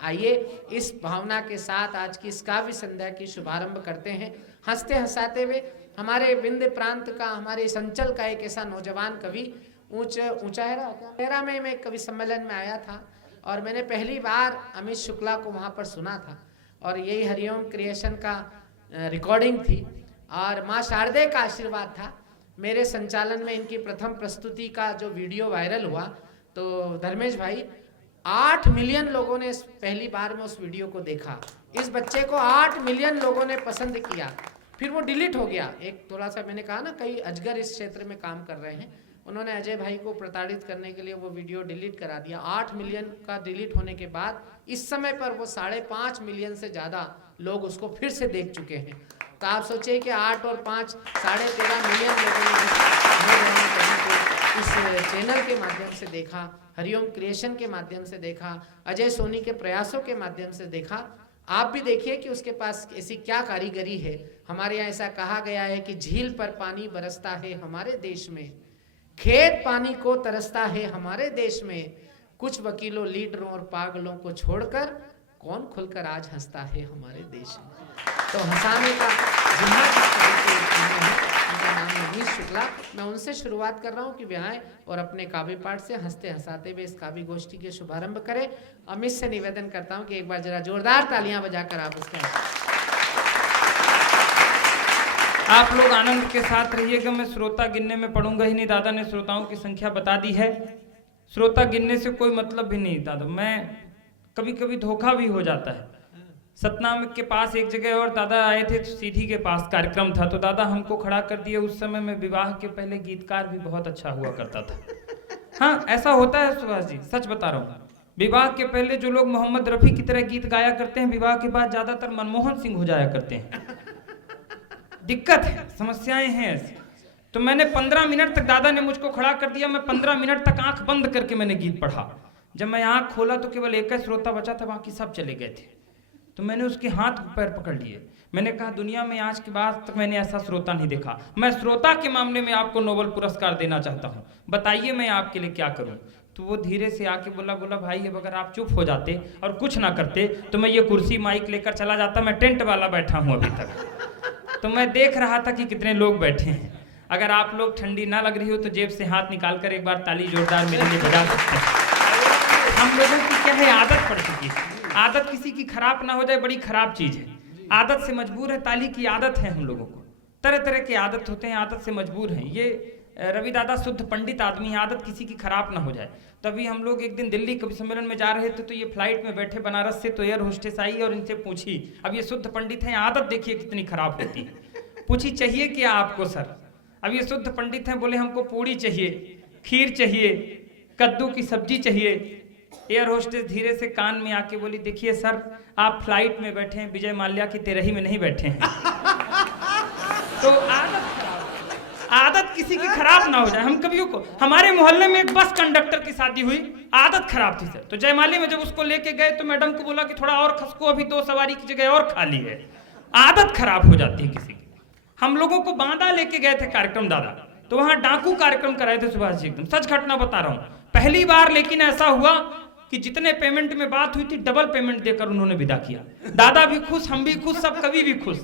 आइए इस भावना के साथ आज की इस काव्य संध्या की शुभारंभ करते हैं। हंसते हंसाते हुए हमारे विंध्य प्रांत का, हमारे संचल का एक ऐसा नौजवान कवि ऊंचाहेरा में मैं कवि सम्मेलन में आया था और मैंने पहली बार अमित शुक्ला को वहाँ पर सुना था और यही हरिओम क्रिएशन का रिकॉर्डिंग थी और माँ शारदे का आशीर्वाद था। मेरे संचालन में इनकी प्रथम प्रस्तुति का जो वीडियो वायरल हुआ तो धर्मेश भाई 8 मिलियन लोगों ने पहली बार में उस वीडियो को देखा। इस बच्चे को 8 मिलियन लोगों ने पसंद किया, फिर वो डिलीट हो गया। एक थोड़ा सा मैंने कहा ना, कई अजगर इस क्षेत्र में काम कर रहे हैं, उन्होंने अजय भाई को प्रताड़ित करने के लिए वो वीडियो डिलीट करा दिया। 8 मिलियन का डिलीट होने के बाद इस समय पर वो 5.5 मिलियन से ज़्यादा लोग उसको फिर से देख चुके हैं। तो आप सोचिए कि 8 और 5 13.5 मिलियन लोगों ने इस चैनल के माध्यम से देखा, हरिओम क्रिएशन के माध्यम से देखा, अजय सोनी के प्रयासों के माध्यम से देखा। आप भी देखिए कि उसके पास ऐसी क्या कारीगरी है। हमारे यहाँ ऐसा कहा गया है कि झील पर पानी बरसता है हमारे देश में, खेत पानी को तरसता है हमारे देश में, कुछ वकीलों, लीडरों और पागलों को छोड़कर कौन खुलकर आज हंसता है हमारे देश में। तो हंसाने का जिम्मा उनका नाम है अमित शुक्ला। मैं उनसे शुरुआत कर रहा हूँ कि वे आए और अपने काव्य पाठ से हंसते हंसाते हुए इस काव्य गोष्ठी के शुभारंभ करें। अमित से निवेदन करता हूँ कि एक बार जरा जोरदार तालियां बजाकर आप उसके आप लोग आनंद के साथ रहिएगा। मैं श्रोता गिनने में पढ़ूंगा ही नहीं, दादा ने श्रोताओं की संख्या बता दी है। श्रोता गिनने से कोई मतलब भी नहीं दादा, मैं कभी कभी धोखा भी हो जाता है। सतनाम के पास एक जगह और दादा आए थे, तो सीधी के पास कार्यक्रम था, तो दादा हमको खड़ा कर दिए। उस समय में विवाह के पहले गीतकार भी बहुत अच्छा हुआ करता था। हाँ, ऐसा होता है सुभाष जी, सच बता रहा हूँ। विवाह के पहले जो लोग मोहम्मद रफी की तरह गीत गाया करते हैं, विवाह के बाद ज्यादातर मनमोहन सिंह हो जाया करते हैं। दिक्कत है, समस्याएं हैं ऐसी। तो मैंने 15 मिनट तक, दादा ने मुझको खड़ा कर दिया, मैं 15 मिनट तक आंख बंद करके मैंने गीत पढ़ा। जब मैं आंख खोला तो केवल एक ही श्रोता बचा था, बाकी सब चले गए थे। तो मैंने उसके हाथ पैर पकड़ लिए। मैंने कहा दुनिया में आज के बाद तक मैंने ऐसा श्रोता नहीं देखा। मैं श्रोता के मामले में आपको नोबेल पुरस्कार देना चाहता हूँ, बताइए मैं आपके लिए क्या करूँ। तो वो धीरे से आके बोला भाई अब अगर आप चुप हो जाते और कुछ ना करते तो मैं ये कुर्सी माइक लेकर चला जाता। मैं टेंट वाला बैठा हूँ अभी तक, तो मैं देख रहा था कि कितने लोग बैठे हैं। अगर आप लोग ठंडी ना लग रही हो तो जेब से हाथ निकाल कर एक बार ताली जोरदार मेरे लिए बजा सकते हैं। हम लोगों की क्या है, आदत पड़ चुकी है। आदत किसी की खराब ना हो जाए, बड़ी खराब चीज है। आदत से मजबूर है, ताली की आदत है। हम लोगों को तरह तरह के आदत होते हैं, आदत से मजबूर हैं। ये रवि दादा शुद्ध पंडित आदमी है, आदत किसी की खराब ना हो जाए। तभी हम लोग एक दिन दिल्ली कवि सम्मेलन में जा रहे थे, तो ये फ्लाइट में बैठे बनारस से, तो एयर होस्टेस आई और इनसे पूछी, अब ये शुद्ध पंडित हैं, आदत देखिए कितनी खराब होती है। पूछी चाहिए क्या आपको सर? अब ये शुद्ध पंडित हैं, बोले हमको पूड़ी चाहिए, खीर चाहिए, कद्दू की सब्जी चाहिए। एयर होस्टेस धीरे से कान में आके बोली, देखिए सर आप फ्लाइट में बैठे हैं, विजय माल्या की तेरही में नहीं बैठे हैं। तो आदत किसी की खराब ना हो जाए। हम कभी को, हमारे मोहल्ले में एक बस कंडक्टर की शादी हुई, आदत खराब थी सर। तो जयमाली में जब उसको लेके गए तो मैडम को बोला कि थोड़ा और खसको, अभी 2 सवारी की जगह और खाली है। आदत खराब हो जाती है किसी की। हम लोगों को बांदा लेके गए थे कार्यक्रम दादा, तो वहां डाकू कार्यक्रम कराए थे सुभाष जी, एकदम सच घटना बता रहा हूँ। पहली बार लेकिन ऐसा हुआ कि जितने पेमेंट में बात हुई थी डबल पेमेंट देकर उन्होंने विदा किया। दादा भी खुश, हम भी खुश, सब कवि भी खुश।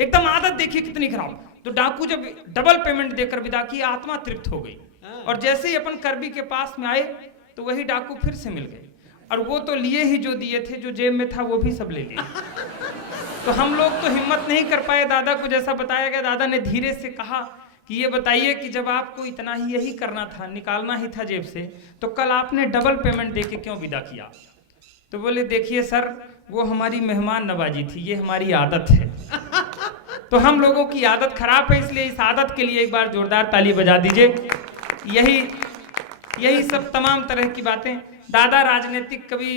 एकदम आदत देखिए कितनी खराब। तो डाकू जब डबल पेमेंट देकर विदा किया, आत्मा तृप्त हो गई। और जैसे ही अपन करबी के पास में आए तो वही डाकू फिर से मिल गए, और वो तो लिए ही जो दिए थे, जो जेब में था वो भी सब ले लिए। तो हम लोग तो हिम्मत नहीं कर पाए। दादा को जैसा बताया गया, दादा ने धीरे से कहा कि ये बताइए कि जब आपको इतना ही यही करना था, निकालना ही था जेब से, तो कल आपने डबल पेमेंट देके क्यों विदा किया? तो बोले देखिए सर, वो हमारी मेहमान नवाजी थी, ये हमारी आदत है। तो हम लोगों की आदत खराब है, इसलिए इस आदत के लिए एक बार जोरदार ताली बजा दीजिए। यही सब तमाम तरह की बातें। दादा राजनीतिक कवि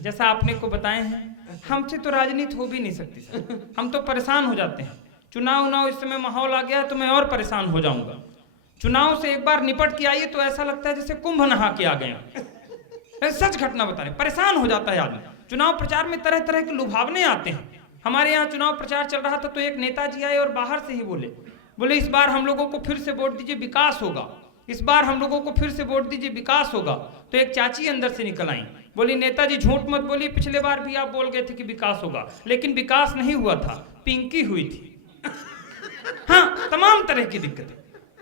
जैसा आपने को बताए हैं, हमसे तो राजनीति हो भी नहीं सकती सर। हम तो परेशान हो जाते हैं। चुनाव इस समय माहौल आ गया है तो मैं और परेशान हो जाऊंगा। चुनाव से एक बार निपट के आइए तो ऐसा लगता है जैसे कुंभ नहा के आ गए। सच घटना बता रहे, परेशान हो जाता है आदमी। चुनाव प्रचार में तरह तरह के लुभावने आते हैं। हमारे यहाँ चुनाव प्रचार चल रहा था तो एक नेताजी आए और बाहर से ही बोले इस बार हम लोगों को फिर से वोट दीजिए, विकास होगा। इस बार हम लोगों को फिर से वोट दीजिए, विकास होगा। तो एक चाची अंदर से निकल आई, बोली नेताजी झूठ मत बोली, पिछले बार भी आप बोल गए थे कि विकास होगा, लेकिन विकास नहीं हुआ था, पिंकी हुई थी। हाँ, तमाम तरह की दिक्कतें।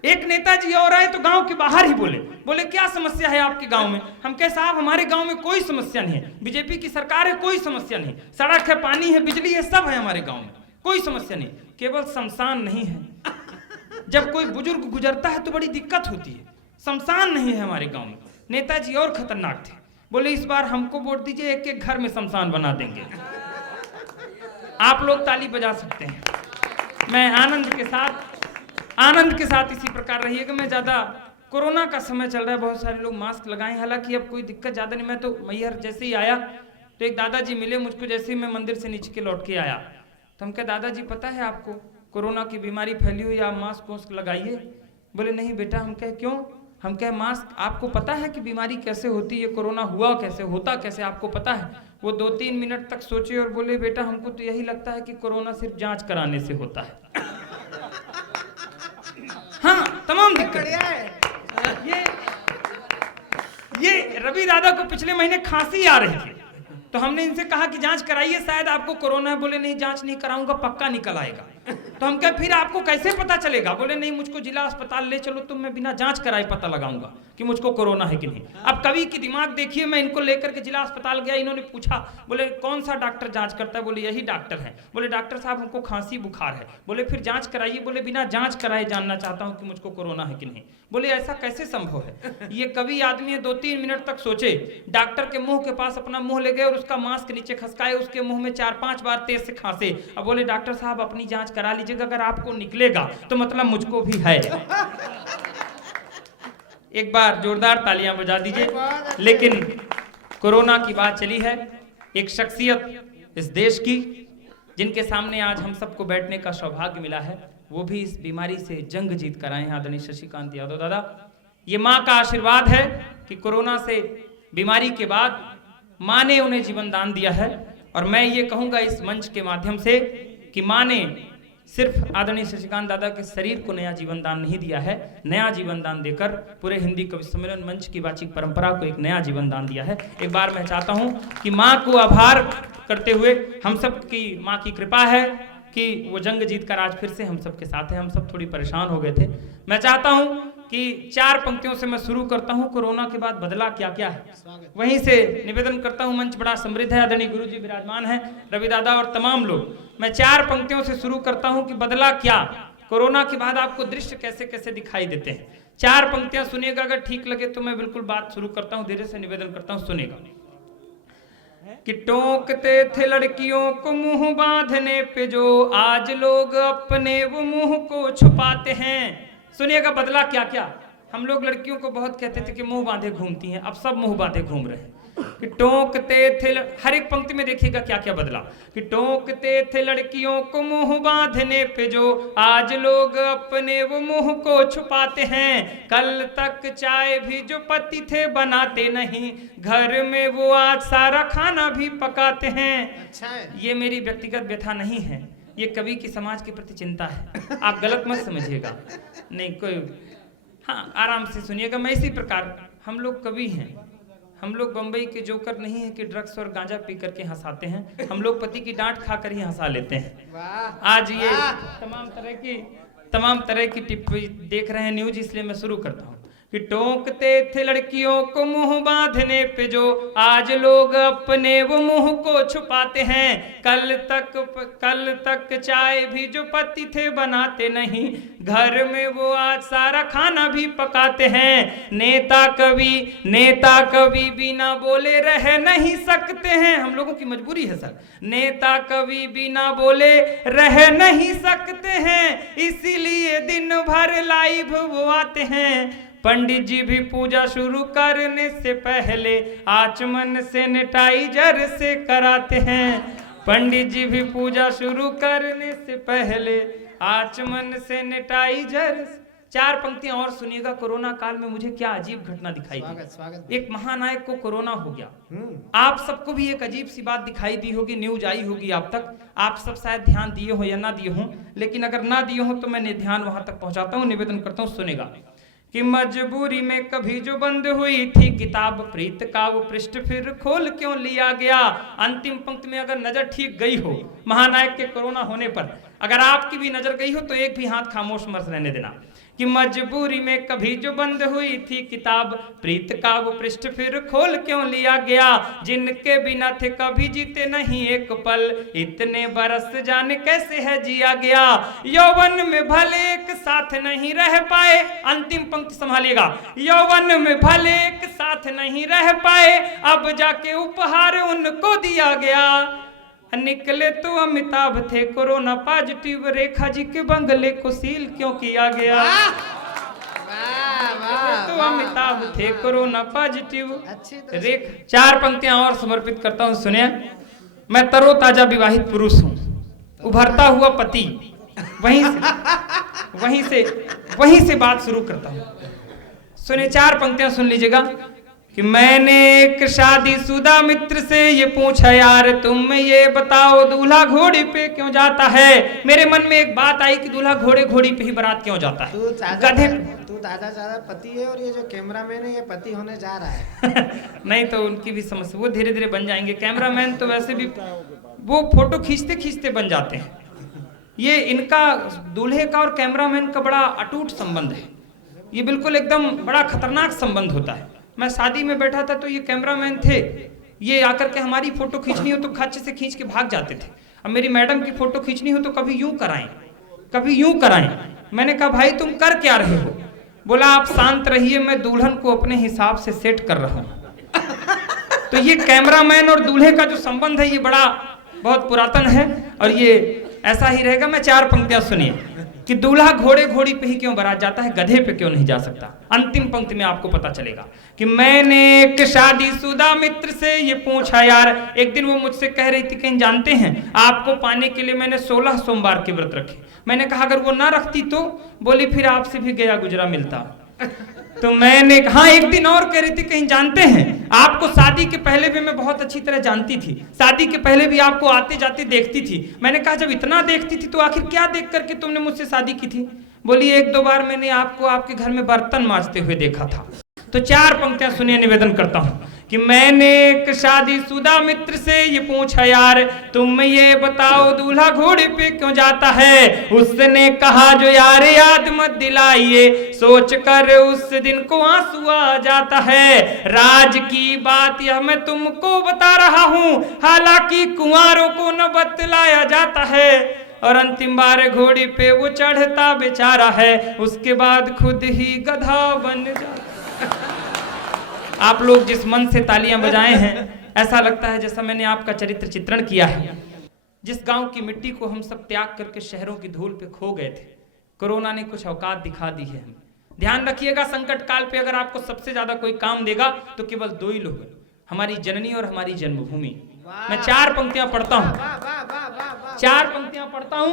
एक नेताजी और आए तो गांव के बाहर ही बोले क्या समस्या है आपके गांव में? हम कहे साहब हमारे गांव में कोई समस्या नहीं है, बीजेपी की सरकार है, कोई समस्या नहीं, सड़क है, पानी है, बिजली है, सब है हमारे गांव में, कोई समस्या नहीं, केवल शमशान नहीं है। जब कोई बुजुर्ग गुजरता है तो बड़ी दिक्कत होती है, शमशान नहीं है हमारे गांव में। नेताजी और खतरनाक थे, बोले इस बार हमको वोट दीजिए, एक एक घर में शमशान बना देंगे। आप लोग ताली बजा सकते हैं। मैं आनंद के साथ इसी प्रकार रहिएगा। मैं ज्यादा, कोरोना का समय चल रहा है, बहुत सारे लोग मास्क लगाए, हालांकि अब कोई दिक्कत ज्यादा नहीं। मैं तो मैहर जैसे ही आया तो एक दादाजी मिले मुझको, जैसे ही मैं मंदिर से नीचे के लौट के आया तो हम कहे दादाजी पता है आपको कोरोना की बीमारी फैली हुई, आप मास्क वास्क लगाइए। बोले नहीं बेटा। हम कहे क्यों? हम कहे मास्क, आपको पता है कि बीमारी कैसे होती है, कोरोना हुआ कैसे, होता कैसे, आपको पता है? वो 2-3 मिनट तक सोचे और बोले बेटा हमको तो यही लगता है कि कोरोना सिर्फ जांच कराने से होता है। हाँ, तमाम दिक्कत है। ये रवि दादा को पिछले महीने खांसी आ रही थी, तो हमने इनसे कहा कि जांच कराइए, शायद आपको कोरोना है। बोले नहीं जांच नहीं कराऊंगा, पक्का निकल आएगा। तो हम कहे फिर आपको कैसे पता चलेगा? बोले नहीं मुझको जिला अस्पताल ले चलो, तो मैं बिना जांच कराए पता लगाऊंगा कि मुझको कोरोना है कि नहीं। अब कवि की दिमाग देखिए, मैं इनको लेकर के जिला अस्पताल गया, इन्होंने पूछा, बोले कौन सा डॉक्टर जांच करता है? बोले यही डॉक्टर है। बोले डॉक्टर साहब हमको खांसी बुखार है। बोले फिर जांच कराइए। बोले बिना जांच कराए जानना चाहता हूँ कि मुझको कोरोना है कि नहीं। बोले ऐसा कैसे संभव है? ये कवि आदमी है, 2-3 मिनट तक सोचे, डॉक्टर के मुंह के पास अपना मुंह ले गए और उसका मास्क नीचे खसकाए, उसके मुंह में 4-5 बार तेज से खांसे। अब बोले डॉक्टर साहब अपनी जांच करा लीजिएगा, अगर आपको निकलेगा तो मतलब मुझको भी है। एक बार जोरदार तालियां बजा दीजिए। लेकिन कोरोना की बात चली है, एक शख्सियत इस देश की जिनके सामने आज हम सबको बैठने का सौभाग्य मिला है, वो भी इस बीमारी से जंग जीत कर आए हैं, आदरणीय शशिकांत यादव दादा। ये माँ का आशीर्वाद है कि कोरोना से बीमारी के बाद माँ ने उन्हें जीवन दान दिया है। और मैं ये कहूंगा इस मंच के माध्यम से कि माँ ने सिर्फ आदरणीय शशिकांत दादा के शरीर को नया जीवन दान नहीं दिया है, नया जीवन दान देकर पूरे हिंदी कवि सम्मेलन मंच की वाचिक परंपरा को एक नया जीवन दान दिया है। एक बार मैं चाहता हूं कि माँ को आभार करते हुए, हम सब की माँ की कृपा है कि वो जंग जीत कर आज फिर से हम सब के साथ है। हम सब थोड़ी परेशान हो गए थे। मैं चाहता हूं कि 4 पंक्तियों से मैं शुरू करता हूं, कोरोना के बाद बदला क्या क्या है, वहीं से निवेदन करता हूं। मंच बड़ा समृद्ध है, आदरणीय गुरु जी विराजमान है, रवि दादा और तमाम लोग। मैं 4 पंक्तियों से शुरू करता हूं कि बदला क्या, कोरोना के बाद आपको दृश्य कैसे कैसे दिखाई देते हैं। 4 पंक्तियां सुनिएगा, अगर ठीक लगे तो मैं बिल्कुल बात शुरू करता हूं, धीरे से निवेदन करता हूं, सुनेगा। कि टोकते थे लड़कियों को मुंह बांधने पे, जो आज लोग अपने वो मुंह को छुपाते हैं। सुनिएगा बदला क्या क्या। हम लोग लड़कियों को बहुत कहते थे कि मुंह बांधे घूमती हैं, अब सब मुंह बांधे घूम रहे हैं। कि टोकते थे, हर एक पंक्ति में देखिएगा क्या क्या बदला। कि टोकते थे लड़कियों को मुंह बांधने पे, जो आज लोग अपने वो मुंह को छुपाते हैं। कल तक चाय भी जो पति थे बनाते नहीं, घर में वो आज सारा खाना भी पकाते हैं। अच्छा है। ये मेरी व्यक्तिगत व्यथा नहीं है, ये कवि की समाज के प्रति चिंता है, आप गलत मत समझिएगा। नहीं कोई, हाँ आराम से सुनिएगा। मैं इसी प्रकार, हम लोग कवि हैं, हम लोग बंबई के जोकर नहीं है कि ड्रग्स और गांजा पी करके हंसाते हैं, हम लोग पति की डांट खा कर ही हंसा लेते हैं। आज ये तमाम तरह की टिप्पणी देख रहे हैं न्यूज, इसलिए मैं शुरू करता हूँ। कि टोकते थे लड़कियों को मुंह बांधने पे, जो आज लोग अपने वो मुंह को छुपाते हैं। कल तक चाय भी जो पति थे बनाते नहीं, घर में वो आज सारा खाना भी पकाते हैं। नेता कवि बिना बोले रह नहीं सकते हैं। हम लोगों की मजबूरी है सर, नेता कवि बिना बोले रह नहीं सकते हैं, इसीलिए दिन भर लाइव वो आते हैं। पंडित जी भी पूजा शुरू करने से पहले आचमन सैनिटाइजर से कराते हैं। पंडित जी भी पूजा शुरू करने से पहले आचमन सैनिटाइजर। 4 पंक्तियां और सुनिएगा। कोरोना काल में मुझे क्या अजीब घटना दिखाई दी। एक महानायक को कोरोना हो गया। आप सबको भी एक अजीब सी बात दिखाई दी होगी, न्यूज आई होगी आप तक, आप सब शायद ध्यान दिए हो या ना दिए हो, लेकिन अगर ना दिए हो तो मैं ध्यान वहां तक पहुंचाता हूं, निवेदन करता हूं, सुनेगा। कि मजबूरी में कभी जो बंद हुई थी किताब प्रीत का वो पृष्ठ फिर खोल क्यों लिया गया। अंतिम पंक्ति में अगर नजर ठीक गई हो महानायक के कोरोना होने पर, अगर आपकी भी नजर गई हो तो एक भी हाथ खामोश मत रहने देना। कि मजबूरी में कभी जो बंद हुई थी किताब प्रीत का वो पृष्ठ फिर खोल क्यों लिया गया। जिनके बिना थे कभी जीते नहीं एक पल, इतने बरस जाने कैसे है जिया गया। यौवन में भले एक साथ नहीं रह पाए, अंतिम पंक्ति संभालिएगा, यौवन में भले एक साथ नहीं रह पाए, अब जाके उपहार उनको दिया गया। निकले तो अमिताभ थे कोरोना पॉजिटिव, रेखा जी के बंगले को सील क्यों किया गया। तो अमिताभ थे कोरोना पॉजिटिव। रेखा, 4 पंक्तियां और समर्पित करता हूं, सुनिए। मैं तरोताजा विवाहित पुरुष हूं, उभरता हुआ पति, वहीं से बात शुरू करता हूं। सुनिए 4 पंक्तियां सुन लीजिएगा। कि मैंने एक शादीशुदा मित्र से ये पूछा, यार तुम ये बताओ दूल्हा घोड़ी पे क्यों जाता है। मेरे मन में एक बात आई कि दूल्हा घोड़ी पे ही बारात क्यों जाता है। गधे तू दादा पति है और ये जो कैमरामैन है ये पति होने जा रहा है। नहीं तो उनकी भी समस्या, वो धीरे धीरे बन जाएंगे। कैमरामैन तो वैसे भी वो फोटो खींचते खींचते बन जाते हैं। ये इनका दूल्हे का और कैमरामैन का बड़ा अटूट संबंध है। ये बिल्कुल एकदम बड़ा खतरनाक संबंध होता है। मैं शादी में बैठा था तो ये कैमरामैन थे, ये आकर के हमारी फोटो खींचनी हो तो खच्च से खींच के भाग जाते थे। अब मेरी मैडम की फोटो खींचनी हो तो कभी यूं कराएं कभी यूं कराएं। मैंने कहा भाई तुम कर क्या रहे हो। बोला आप शांत रहिए, मैं दुल्हन को अपने हिसाब से सेट कर रहा हूं। तो ये कैमरामैन और दूल्हे का जो संबंध है ये बड़ा बहुत पुरातन है और ये ऐसा ही रहेगा। मैं 4 पंक्तियां सुनिए। कि दूल्हा घोड़ी पे ही क्यों बारात जाता है, गधे पे क्यों नहीं जा सकता। अंतिम पंक्ति में आपको पता चलेगा। कि मैंने एक शादीशुदा मित्र से ये पूछा, यार एक दिन वो मुझसे कह रही थी कहीं जानते हैं आपको पाने के लिए मैंने 16 सोमवार के व्रत रखे। मैंने कहा अगर वो ना रखती तो, बोली फिर आपसे भी गया गुजरा मिलता। तो मैंने हाँ एक दिन और कह रही थी कहीं जानते हैं आपको शादी के पहले भी मैं बहुत अच्छी तरह जानती थी, शादी के पहले भी आपको आते जाते देखती थी। मैंने कहा जब इतना देखती थी तो आखिर क्या देख करके तुमने मुझसे शादी की थी। बोली 1-2 बार मैंने आपको आपके घर में बर्तन मांजते हुए देखा था। तो 4 पंक्तियां सुनिए, निवेदन करता हूं। कि मैंने एक शादीशुदा मित्र से ये पूछा, यार तुम ये बताओ दूल्हा घोड़े पे क्यों जाता है। उसने कहा जो यार याद मत दिलाइए, सोच कर उस दिन को आंसू आ जाता है। राज की बात यह मैं तुमको बता रहा हूँ, हालांकि कुंवारों को न बतलाया जाता है। और अंतिम बार घोड़ी पे वो चढ़ता बेचारा है, उसके बाद खुद ही गधा बन जाता। आप लोग जिस मन से तालियां बजाए हैं ऐसा लगता है जैसा मैंने आपका चरित्र चित्रण किया है। जिस गांव की मिट्टी को हम सब त्याग करके शहरों की धूल पे खो गए थे, कोरोना ने कुछ औकात दिखा दी है हमें। ध्यान रखिएगा, संकट काल पे अगर आपको सबसे ज्यादा कोई काम देगा तो केवल 2 ही लोग, हमारी जननी और हमारी जन्मभूमि। मैं 4 पंक्तियां पढ़ता हूं, 4 पंक्तियां पढ़ता हूं।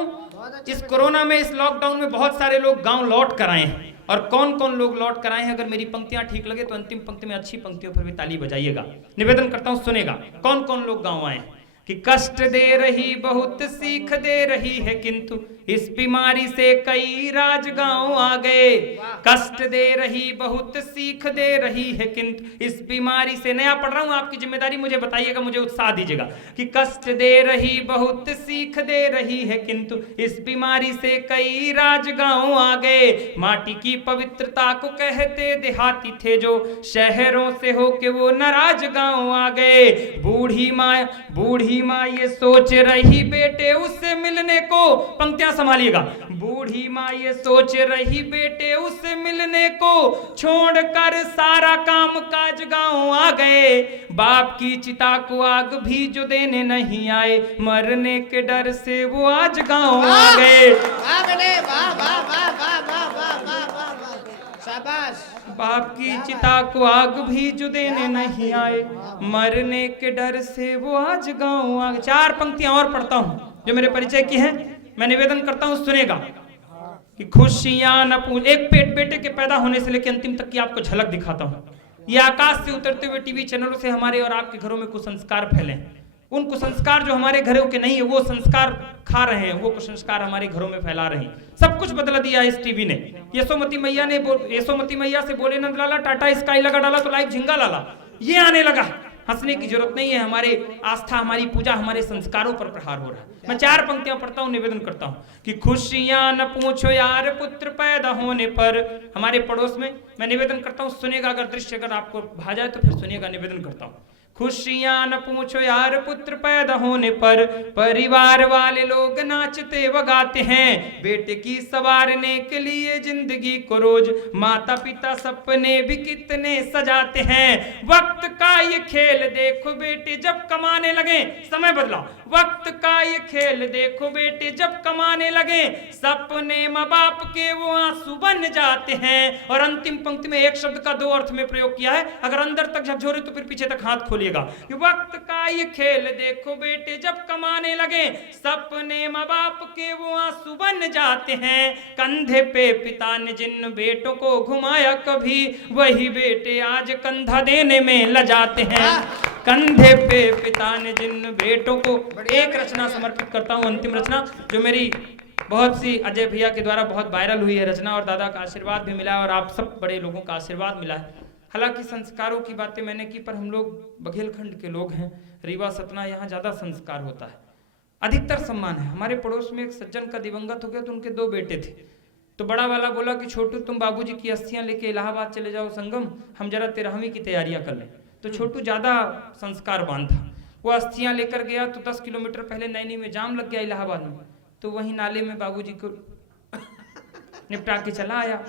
इस कोरोना में, इस लॉकडाउन में बहुत सारे लोग गांव लौट कर आए हैं। और कौन कौन लोग लौट कर आए हैं, अगर मेरी पंक्तियां ठीक लगे तो अंतिम पंक्ति में अच्छी पंक्तियों पर भी ताली बजाइएगा। निवेदन करता हूं, सुनेगा कौन कौन लोग गांव आए हैं। कि कष्ट दे रही बहुत सीख दे रही है, किंतु इस बीमारी से कई राज गांव आ गए। कष्ट दे रही बहुत सीख दे रही है, किंतु इस बीमारी से, नया पढ़ रहा हूं आपकी जिम्मेदारी मुझे बताइएगा, मुझे उत्साह दीजिएगा। कि कष्ट दे रही बहुत सीख दे रही है, किंतु इस बीमारी से कई राज गांव आ गए। माटी की पवित्रता को कहते देहाती थे जो, शहरों से होके वो नाराज गांव आ गए। बूढ़ी माँ ये सोच रही बेटे उससे मिलने को, पंक्तियां संभालिएगा। बूढ़ी माँ ये सोच रही बेटे उससे मिलने को, छोड़कर सारा काम काज गांव आ गए। बाप की चिता को आग भी जो देने नहीं आए, मरने के डर से वो आज गांव आ गए। बाप की चिता को आग भी जो देने नहीं आए, मरने के डर से वो आज गांव आ गए। 4 पंक्तियां और पढ़ता हूं जो मेरे परिचय की हैं, मैं निवेदन करता हूं, सुनेगा। कि खुशियां न पूछ, एक बेटे के पैदा होने से लेकर अंतिम तक की आपको झलक दिखाता हूं। ये आकाश से उतरते हुए टीवी चैनलों से हमारे और आपके घरों में कुसंस्कार फैले। उन कुसंस्कार जो हमारे घरों के नहीं है वो संस्कार खा रहे हैं, वो कुसंस्कार हमारे घरों में फैला रहे हैं। सब कुछ बदला दिया है इस टीवी ने। यशोमती मैया से बोले नंद लाला टाटा स्काई लगा डाला तो लाइव झिंगा लाला, ये आने लगा। हंसने की जरूरत नहीं है, हमारे आस्था, हमारी पूजा, हमारे संस्कारों पर प्रहार हो रहा है। मैं 4 पंक्तियां पढ़ता हूं, निवेदन करता हूं कि खुशियां न पूछो यार पुत्र पैदा होने पर। हमारे पड़ोस में मैं निवेदन करता हूं, सुनेगा अगर दृश्य अगर आपको भा जाए तो फिर सुनिएगा, निवेदन करता हूं। खुशियां न पूछो यार पुत्र पैदा होने पर, परिवार वाले लोग नाचते व गाते हैं, बेटे की सवारने के लिए जिंदगी को रोज माता पिता सपने भी कितने सजाते हैं। वक्त का ये खेल देखो बेटे जब कमाने लगे, समय बदला, वक्त का ये खेल देखो बेटे जब कमाने लगे, सपने माँ बाप के वो आंसू बन जाते हैं। और अंतिम पंक्ति में एक शब्द का 2 अर्थ में प्रयोग किया है, अगर अंदर तक झकझोरे तो फिर पीछे तक हाथ खोलिएगा। कि वक्त का ये खेल देखो बेटे जब कमाने लगे, सपने माँ बाप के वो आंसू बन जाते हैं। कंधे पे पिता ने जिन बेटों को घुमाया कभी, वही बेटे आज कंधा देने में लजाते हैं। कंधे पे पिता ने जिन बेटों को, एक रचना समर्पित करता हूं, अंतिम रचना जो मेरी बहुत सी अजय भैया के द्वारा बहुत वायरल हुई है रचना, और दादा का आशीर्वाद भी मिला है और आप सब बड़े लोगों का आशीर्वाद मिला है। हालांकि संस्कारों की बातें मैंने की, पर हम लोग बघेलखंड के लोग हैं, रीवा सतना, यहाँ ज्यादा संस्कार होता है, अधिकतर सम्मान है। हमारे पड़ोस में एक सज्जन का दिवंगत हो गया तो उनके 2 बेटे थे, तो बड़ा वाला बोला कि छोटू तुम बाबूजी की अस्थियां लेके इलाहाबाद चले जाओ संगम, हम जरा 13वीं की तैयारियां कर लें। तो छोटू ज्यादा संस्कारवान था, वो अस्थियां लेकर गया तो 10 किलोमीटर पहले नैनी में जाम लग गया इलाहाबाद में, तो वहीं नाले में बाबूजी को निपटा के चला आया।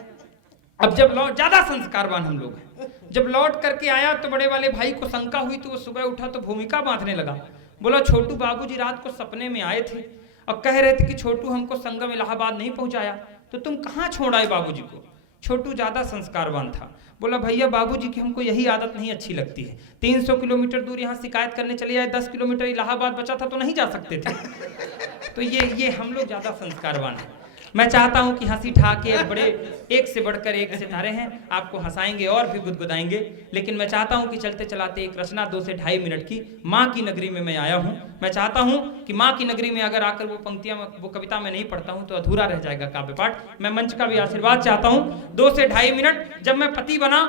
अब जब लौट, ज्यादा संस्कारवान हम लोग हैं, जब लौट करके आया तो बड़े वाले भाई को शंका हुई, तो वो सुबह उठा तो भूमिका बांधने लगा। बोला छोटू बाबूजी रात को सपने में आए थे और कह रहे थे कि छोटू हमको संगम इलाहाबाद नहीं पहुंचाया, तो तुम कहाँ छोड़ आए बाबूजी को। छोटू ज्यादा संस्कारवान था, बोला भैया बाबूजी की हमको यही आदत नहीं अच्छी लगती है, 300 किलोमीटर दूर यहाँ शिकायत करने चले आए, 10 किलोमीटर इलाहाबाद बचा था तो नहीं जा सकते थे। तो ये हम लोग ज्यादा संस्कारवान हैं। मैं चाहता हूं कि हंसी ठाके बड़े एक से बढ़कर एक सितारे हैं, आपको हंसाएंगे और भी गुदगुदाएंगे, लेकिन मैं चाहता हूं कि चलते चलाते एक रचना 2 से ढाई मिनट की, माँ की नगरी में मैं आया हूं। मैं चाहता हूं कि माँ की नगरी में अगर आकर वो पंक्तियां, वो कविता मैं नहीं पढ़ता हूं तो अधूरा रह जाएगा काव्य पाठ। मैं मंच का भी आशीर्वाद चाहता हूं। 2 से ढाई मिनट। जब मैं पति बना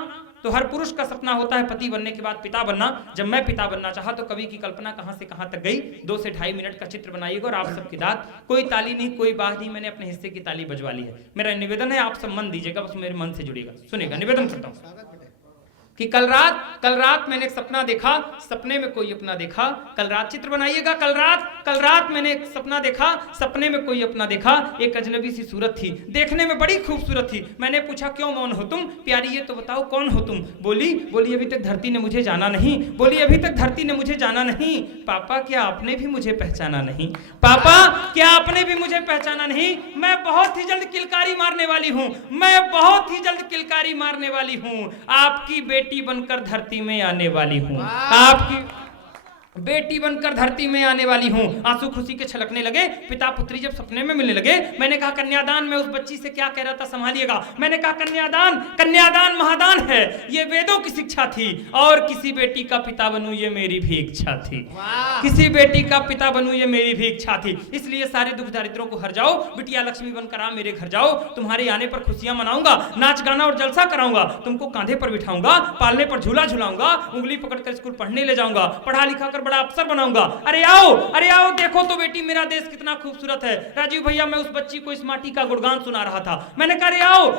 तो हर पुरुष का सपना होता है पति बनने के बाद पिता बनना। जब मैं पिता बनना चाहा तो कवि की कल्पना कहां से कहां तक गई। 2 से ढाई मिनट का चित्र बनाइएगा और आप सबकी दाद, कोई ताली नहीं, कोई बात नहीं, मैंने अपने हिस्से की ताली बजवा ली है। मेरा निवेदन है आप सब मन दीजिएगा, बस मेरे मन से जुड़िएगा, सुनिएगा। निवेदन करता हूं कि कल रात मैंने एक सपना देखा, सपने में कोई अपना देखा। कल रात चित्र बनाइएगा। कल रात मैंने एक सपना देखा, सपने में कोई अपना देखा। एक अजनबी सी सूरत थी, देखने में बड़ी खूबसूरत थी। मैंने पूछा क्यों मौन हो तुम, प्यारी ये तो बताओ कौन हो तुम। बोली अभी तक धरती ने मुझे जाना नहीं, बोली अभी तक धरती ने मुझे जाना नहीं। पापा क्या आपने भी मुझे पहचाना नहीं, पापा क्या आपने भी मुझे पहचाना नहीं। मैं बहुत ही जल्द किलकारी मारने वाली हूँ, मैं बहुत ही जल्द किलकारी मारने वाली हूँ। आपकी बेटी बनकर धरती में आने वाली हूँ, आपकी बेटी बनकर धरती में आने वाली हूँ। आंसू खुशी के छलकने लगे। पिता पुत्री जब सपने में मिलने लगे, मैंने कहा कन्यादान। मैं उस बच्ची से क्या कह रहा था संभालिएगा। मैंने कहा कन्यादान महादान है, ये वेदों की शिक्षा थी। और किसी बेटी का पिता बनूं ये मेरी भी इच्छा थी, किसी बेटी का पिता बनूं ये मेरी भी इच्छा थी। इसलिए सारे दुख दारिद्रों को हर जाओ, बिटिया लक्ष्मी बनकर आ मेरे घर जाओ। तुम्हारे आने पर खुशियां मनाऊंगा, नाच गाना और जलसा कराऊंगा। तुमको कांधे पर बिठाऊंगा, पालने पर झूला झुलाऊंगा, उंगली पकड़कर स्कूल पढ़ने ले जाऊंगा, पढ़ा लिखा कर बड़ा अफसर बनाऊंगा। अरे आओ देखो तो बेटी मेरा देश कितना खूबसूरत है। राजीव भैया मैं उस बच्ची को इस माटी का गुणगान सुना रहा था। मैंने कहा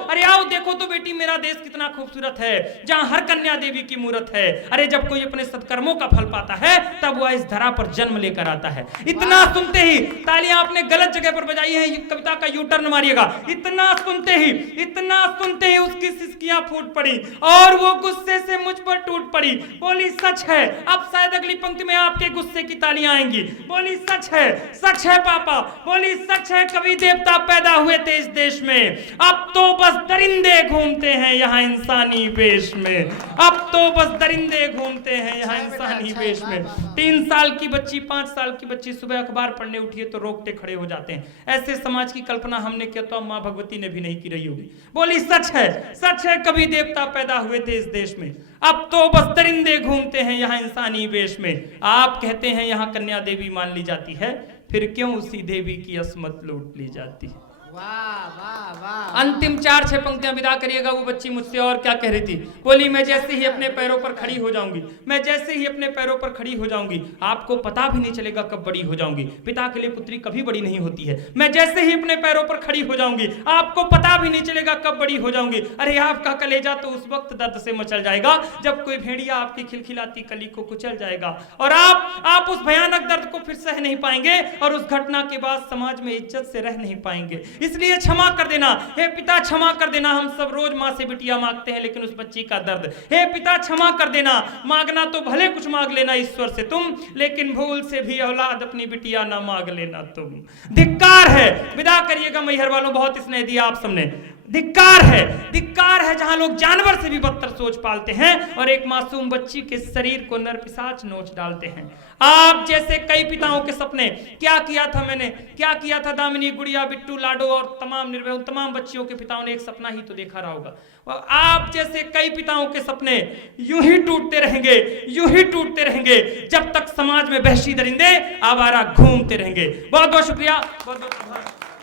अरे आओ देखो तो बेटी मेरा देश कितना खूबसूरत है, जहां हर कन्या देवी की मूरत है। अरे जब कोई अपने सत्कर्मों का फल पाता है तब वह इस धरा पर जन्म लेकर आता है। इतना सुनते ही, तालियां आपने गलत जगह पर बजाई है, कविता का यू टर्न मारिएगा। इतना सुनते ही उसकी सिसकियां फूट पड़ी और वो गुस्से से मुझ पर टूट पड़ी। बोली सच है। अब शायद अगली पंक्ति में आपके गुस्से की तालियां आएंगी। बोली सच है पापा, बोली सच है कवि देवता पैदा हुए थे इस देश में। अब तो बस दरिंदे घूमते हैं यहाँ इंसानी वेश में, अब तो बस दरिंदे घूमते हैं यहाँ इंसानी वेश में। 3 साल की बच्ची, 5 साल की बच्ची सुबह अखबार पढ़ने उठी है तो रोकते खड़े हो जाते हैं। ऐसे समाज की कल्पना हमने किया तो माँ भगवती ने भी नहीं की रही होगी। बोली सच है कवि देवता पैदा हुए थे इस देश में। अब तो बस दरिंदे घूमते हैं यहाँ इंसानी वेश में। आप कहते हैं यहाँ कन्या देवी मान ली जाती है, फिर क्यों उसी देवी की असमत लूट ली जाती है? वाह वाह वाह। अंतिम 4-6 पंक्तियां विदा करिएगा। वो बच्ची मुझसे और क्या कह रही थी, बोली मैं जैसे ही अपने पैरों पर खड़ी हो जाऊंगी, मैं जैसे ही अपने पैरों पर खड़ी हो जाऊंगी, आपको पता भी नहीं चलेगा कब बड़ी हो जाऊंगी। पिता के लिए पुत्री कभी बड़ी नहीं होती है। मैं जैसे ही अपने पैरों पर खड़ी हो जाऊंगी, आपको पता भी नहीं चलेगा कब बड़ी हो जाऊंगी। अरे आपका कलेजा तो उस वक्त दर्द से मचल जाएगा जब कोई भेड़िया आपकी खिलखिलाती कली को कुचल जाएगा, और आप उस भयानक दर्द को फिर सह नहीं पाएंगे, और उस घटना के बाद समाज में इज्जत से रह नहीं पाएंगे। इसलिए क्षमा कर देना, हे पिता क्षमा कर देना। हम सब रोज माँ से बिटिया मांगते हैं, लेकिन उस बच्ची का दर्द, हे पिता क्षमा कर देना। मांगना तो भले कुछ मांग लेना ईश्वर से तुम, लेकिन भूल से भी औलाद अपनी बिटिया ना मांग लेना तुम। धिक्कार है। विदा करिएगा मैहर वालों, बहुत स्नेह दिया आप सबने। धिक्कार है जहां लोग जानवर से भी बदतर सोच पालते हैं और एक मासूम बच्ची के शरीर को नर पिशाच नोच डालते हैं। आप जैसे कई पिताओं के सपने, क्या किया था मैंने, क्या किया था दामिनी, गुड़िया, बिट्टू, लाडो और तमाम निर्भय, उन तमाम बच्चियों के पिताओं ने एक सपना ही तो देखा रहा होगा। और आप जैसे कई पिताओं के सपने यूं ही टूटते रहेंगे जब तक समाज में वहशी दरिंदे आवारा घूमते रहेंगे। बहुत बहुत शुक्रिया, बहुत बहुत आभार।